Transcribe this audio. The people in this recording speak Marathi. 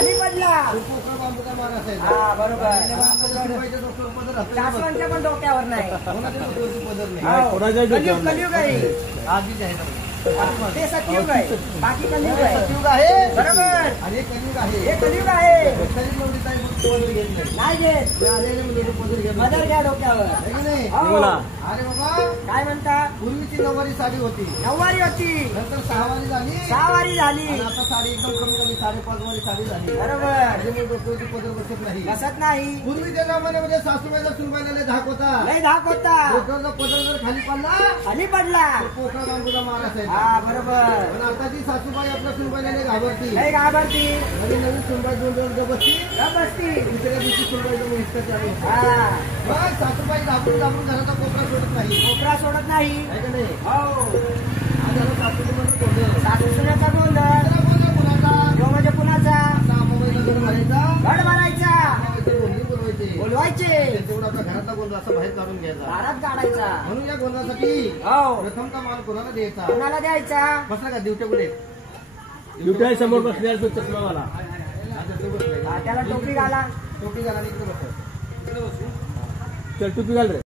खाली पडला पोकळ बांबूचा मार असायचा. हा बरोबर. सासवांच्या सासवांच्या पण डोक्यावर नाही. पदर नाही. कलियुग आहे. आधीच आहे ना. ते सतयुग आहे. बाकी कलियुग आहे. सतयुग आहे बरोबर. आणि हे कलियुग आहे. हे कलियुग आहे. तरी नवरी ताई मग पदर घेत नाही. नाही घेत. ते आलेले मुलं पदर घेत मदर घ्या डोक्यावर. आहे की नाही? हो. अरे बाबा काय म्हणता? पूर्वीची नऊवारी साडी होती, नऊवारी होती, नंतर सहावारी झाली, सहावारी झाली, आणि आता साडी एकदम कमी झाली, 5.5 वारी साडी झाली. बरोबर. त्याच्यामुळे डोक्यावरती पदर बसत नाही. बसत नाही. पूर्वीच्या जमान्यामध्ये सासूबाईला सुनबाईला लय धाक होता. लय धाक होता. डोक्यावरचा पदर जर खाली पडला खाली पडला तर पोकळ बांबूचा मार असायचा. हा बरोबर. पण आता ती सासूबाई आपल्या सुनबाईला लय घाबरती. लय घाबरती. नवीन सुनबाई 2 दिवस बसती, बसती. दुसऱ्या दिवशी सुनबाईचं मग हिस्सा चालू. हा मग सासूबाई घाबरून घाबरून घराचा कोपरा सोडत नाही. कोपरा सोडत नाही. आहे का नाही? हो. आज आला सासूबाईमध्ये गोंधळ. सासू सुनेचा गोंधळ. त्याला गोंधळ कुणाचा? तो म्हणजे कुणाचा? आता आंबाबाईला गड मारायचा, गड मारायचा, आंबाबाईचे बोलणी बोलवायचे, बोलवायचे, तेवढा आपला घरातला गोंधळ असा बाहेर काढून घ्यायचा. दारात काढायचा. म्हणून या गोंधळासाठी हो. प्रथमचा मान कोणाला द्यायचा? कुणाला द्यायचा? बसला का दिवट्या कुठे? दिवट्या समोर बसल्या चष्मा मला त्याला टोपी घाला. टोपी घाला आणि इकडे बसा. चल टोपी घाल रे.